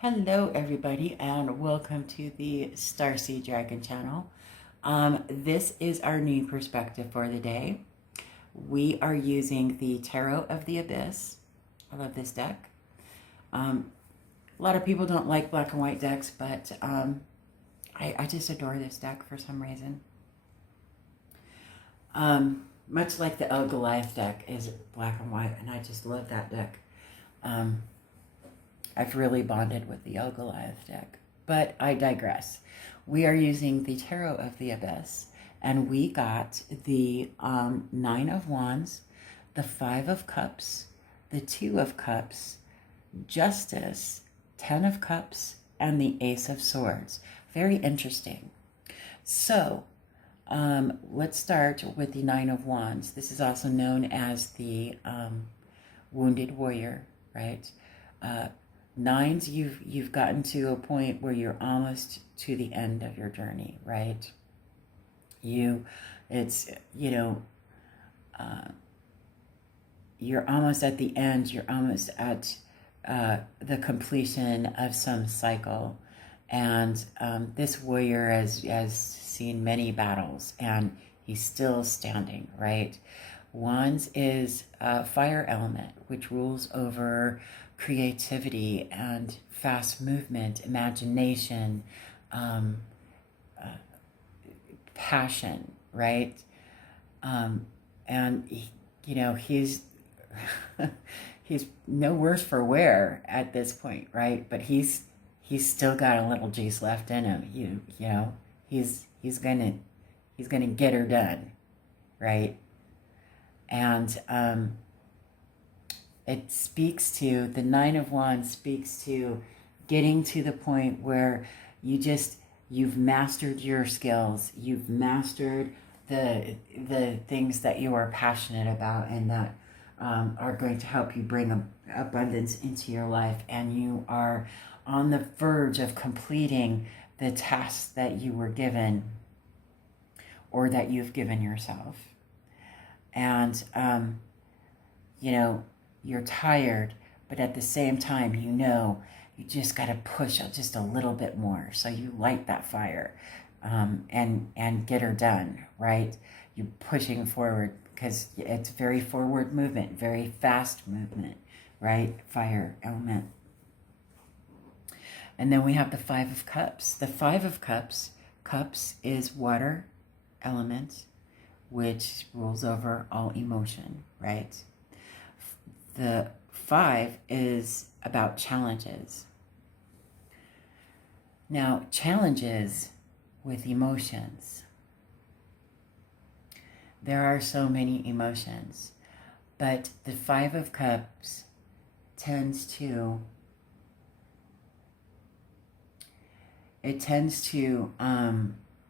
Hello, everybody, and welcome to the Starseed Dragon channel. This is our new perspective for the day. We are using the Tarot of the Abyss. I love this deck. A lot of people don't like black and white decks, but I just adore this deck for some reason. Much like the El Goliath deck is black and white, and I just love that deck. I've really bonded with the El Goliath deck, but I digress. We are using the Tarot of the Abyss, and we got the Nine of Wands, the Five of Cups, the Two of Cups, Justice, Ten of Cups, and the Ace of Swords. Very interesting. So let's start with the Nine of Wands. This is also known as the Wounded Warrior, right? Nines, you've gotten to a point where you're almost to the end of your journey, right? You're almost at the end. You're almost at the completion of some cycle, and this warrior has seen many battles, and he's still standing, right? Wands is a fire element, which rules over creativity and fast movement, imagination, passion, right? And he's he's no worse for wear at this point, right? But he's still got a little juice left in him. He's gonna get her done, right? And it speaks to, the Nine of Wands speaks to getting to the point where you've mastered your skills, you've mastered the things that you are passionate about and that are going to help you bring abundance into your life, and you are on the verge of completing the tasks that you were given or that you've given yourself. And you're tired, but at the same time, you just got to push just a little bit more. So you light that fire and get her done, right? You're pushing forward because it's very forward movement, very fast movement, right? Fire element. And then we have the Five of Cups. The Five of Cups is water element, which rules over all emotion, right? The Five is about challenges. Now, challenges with emotions. There are so many emotions, but the Five of Cups tends to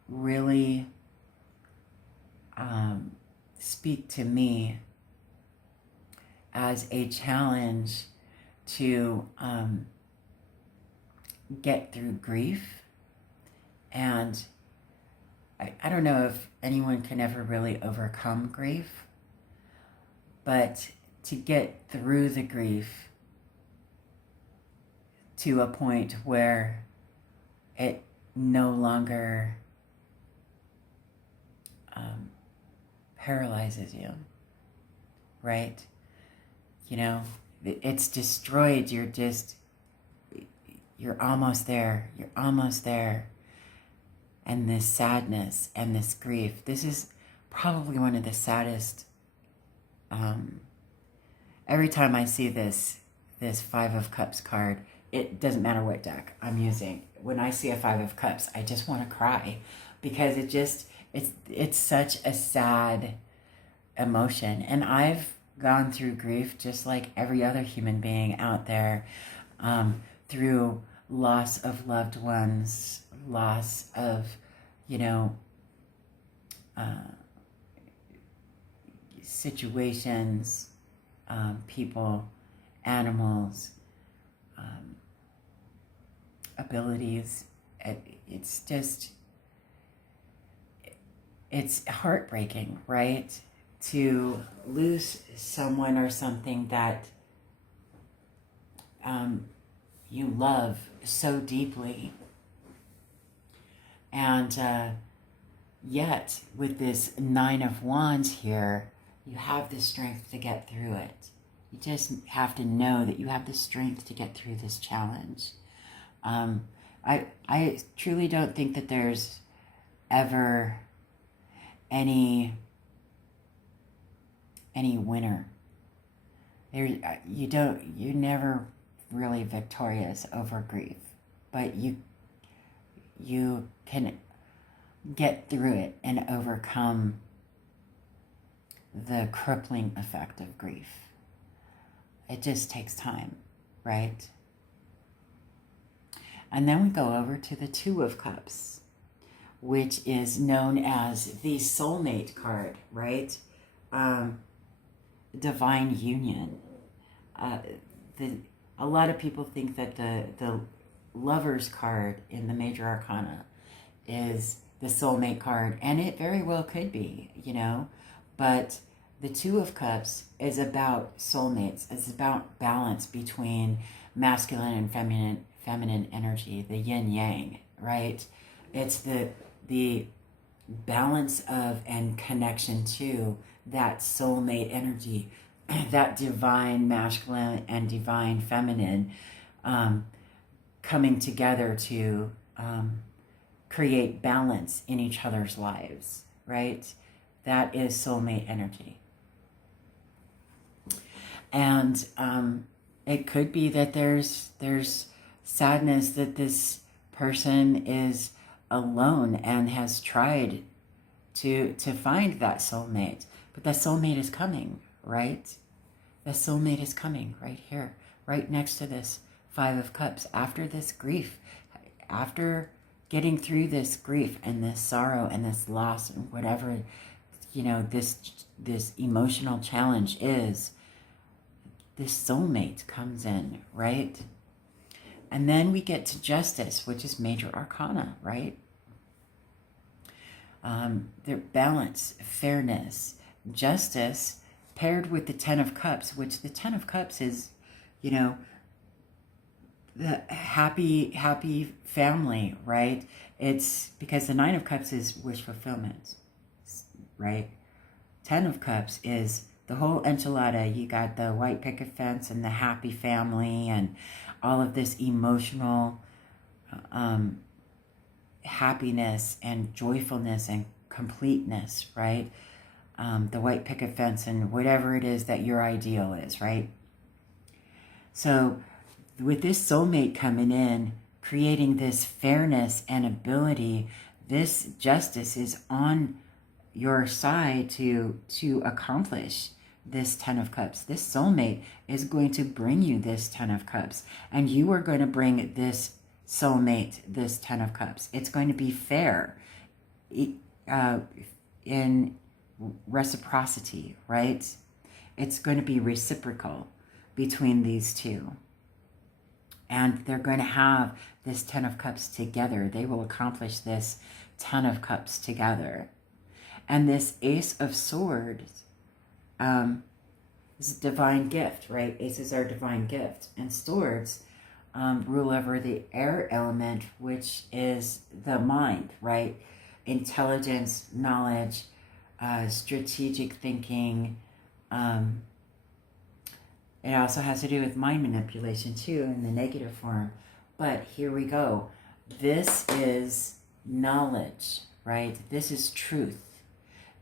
really speak to me as a challenge to get through grief. And I don't know if anyone can ever really overcome grief, but to get through the grief to a point where it no longer paralyzes you, right? It's destroyed. You're almost there. You're almost there. And this sadness and this grief, this is probably one of the saddest. Every time I see this Five of Cups card, it doesn't matter what deck I'm using. When I see a Five of Cups, I just want to cry because it's such a sad emotion. And I've gone through grief just like every other human being out there, through loss of loved ones, loss of, situations, people, animals, abilities. It's heartbreaking, right? To lose someone or something that you love so deeply. And yet, with this Nine of Wands here, you have the strength to get through it. You just have to know that you have the strength to get through this challenge. I truly don't think that there's ever any winner. You're never really victorious over grief, but you can get through it and overcome the crippling effect of grief. It just takes time, right? And then we go over to the Two of Cups, which is known as the soulmate card, right? Divine union. A lot of people think that the Lover's card in the major arcana is the soulmate card, and it very well could be, but the Two of Cups is about soulmates. It's about balance between masculine and feminine energy, the yin yang, right? It's the balance of and connection to that soulmate energy, that divine masculine and divine feminine coming together to create balance in each other's lives, right? That is soulmate energy. And it could be that there's sadness that this person is alone and has tried to find that soulmate, but that soulmate is coming, right? The soulmate is coming right here, right next to this Five of Cups. After this grief, after getting through this grief and this sorrow and this loss and whatever, this emotional challenge is, this soulmate comes in, right? And then we get to Justice, which is major arcana, right? Their balance, fairness, justice paired with the Ten of Cups, which the Ten of Cups is, the happy family, right? It's because the Nine of Cups is wish fulfillment, right? Ten of Cups is the whole enchilada. You got the white picket fence and the happy family and all of this emotional happiness and joyfulness and completeness, right? The white picket fence and whatever it is that your ideal is, right? So with this soulmate coming in, creating this fairness and ability, this justice is on your side to accomplish this Ten of Cups. This soulmate is going to bring you this Ten of Cups, and you are going to bring this soulmate this Ten of Cups. It's going to be fair in reciprocity, right? It's going to be reciprocal between these two. And they're going to have this Ten of Cups together. They will accomplish this Ten of Cups together. And this Ace of Swords is a divine gift, right? Aces are a divine gift. And swords rule over the air element, which is the mind, right? Intelligence, knowledge, strategic thinking. It also has to do with mind manipulation too in the negative form. But here we go. This is knowledge, right? This is truth.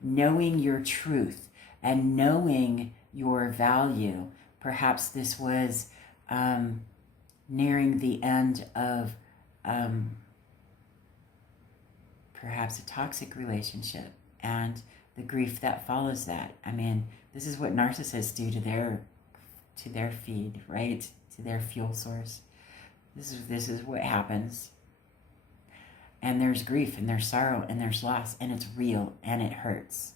Knowing your truth and knowing your value. Perhaps this was nearing the end of perhaps a toxic relationship and the grief that follows that. I mean, this is what narcissists do to their feed, right? To their fuel source. This is what happens. And there's grief and there's sorrow and there's loss and it's real and it hurts,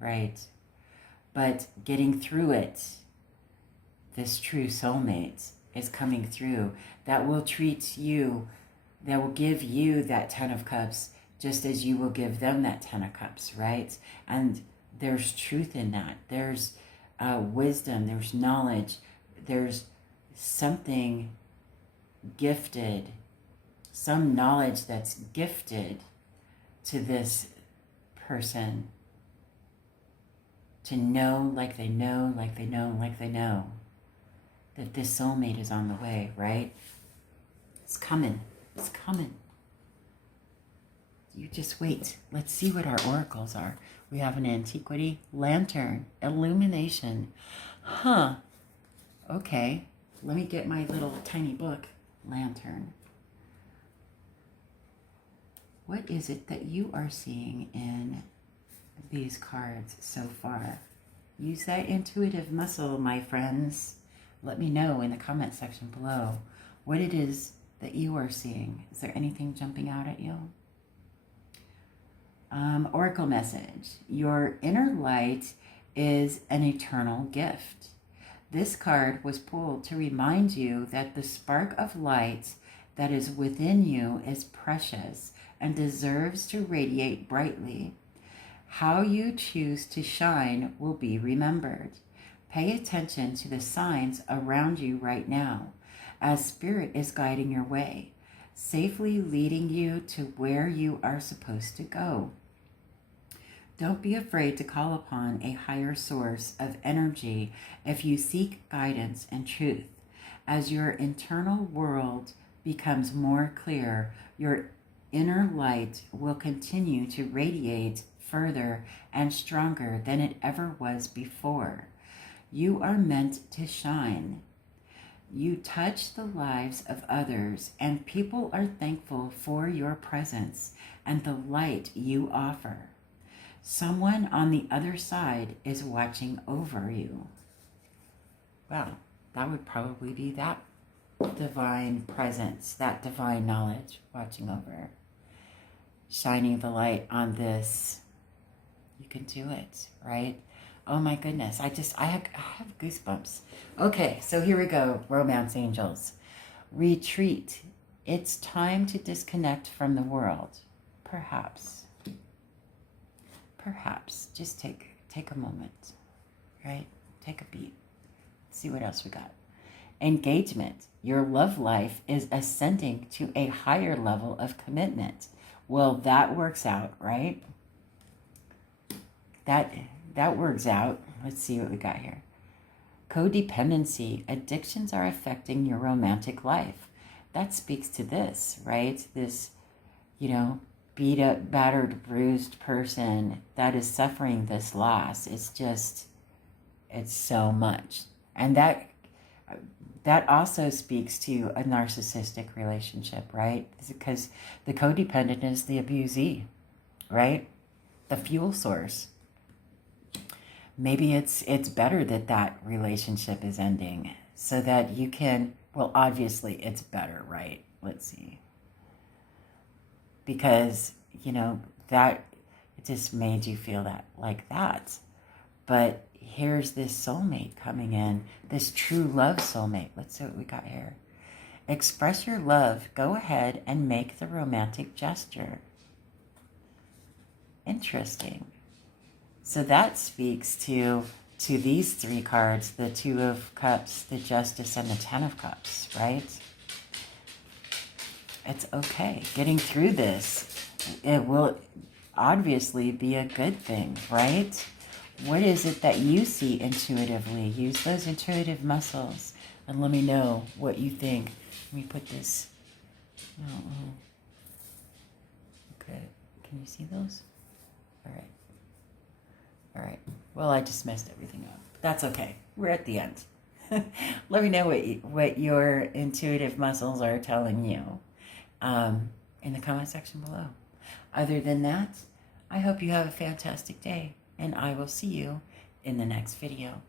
right? But getting through it, this true soulmate is coming through that will treat you, that will give you that Ten of Cups just as you will give them that Ten of Cups, right? And there's truth in that. There's wisdom, there's knowledge, there's something gifted, some knowledge that's gifted to this person to know, like they know, like they know, like they know, that this soulmate is on the way, right? It's coming. It's coming. You just wait. Let's see what our oracles are. We have an antiquity, lantern, illumination. Huh. Okay. Let me get my little tiny book, lantern. What is it that you are seeing in these cards so far? Use that intuitive muscle, my friends. Let me know in the comment section below what it is that you are seeing. Is there anything jumping out at you? Oracle message. Your inner light is an eternal gift. This card was pulled to remind you that the spark of light that is within you is precious and deserves to radiate brightly. How you choose to shine will be remembered. Pay attention to the signs around you right now, as Spirit is guiding your way, safely leading you to where you are supposed to go. Don't be afraid to call upon a higher source of energy if you seek guidance and truth. As your internal world becomes more clear, your inner light will continue to radiate further and stronger than it ever was before. You are meant to shine. You touch the lives of others, and people are thankful for your presence and the light you offer. Someone on the other side is watching over you. Well, that would probably be that divine presence, that divine knowledge watching over, shining the light on this. You can do it, right? Oh my goodness, I have goosebumps. Okay, so here we go, romance angels. Retreat. It's time to disconnect from the world. Perhaps. Just take a moment, right? Take a beat. See what else we got. Engagement. Your love life is ascending to a higher level of commitment. Well, that works out, right? That works out. Let's see what we got here. Codependency. Addictions are affecting your romantic life. That speaks to this, right? This, beat up, battered, bruised person that is suffering this loss. It's so much. And that also speaks to a narcissistic relationship, right? Because the codependent is the abusee, right? The fuel source. Maybe it's better that relationship is ending so that you can, well, obviously it's better, right? Let's see. Because, that it just made you feel like that. But here's this soulmate coming in, this true love soulmate. Let's see what we got here. Express your love. Go ahead and make the romantic gesture. Interesting. So that speaks to these three cards, the Two of Cups, the Justice, and the Ten of Cups, right? It's okay. Getting through this, it will obviously be a good thing, right? What is it that you see intuitively? Use those intuitive muscles and let me know what you think. Let me put this. Okay. Can you see those? All right. Well, I just messed everything up. That's okay. We're at the end. Let me know what your intuitive muscles are telling you in the comment section below. Other than that, I hope you have a fantastic day, and I will see you in the next video.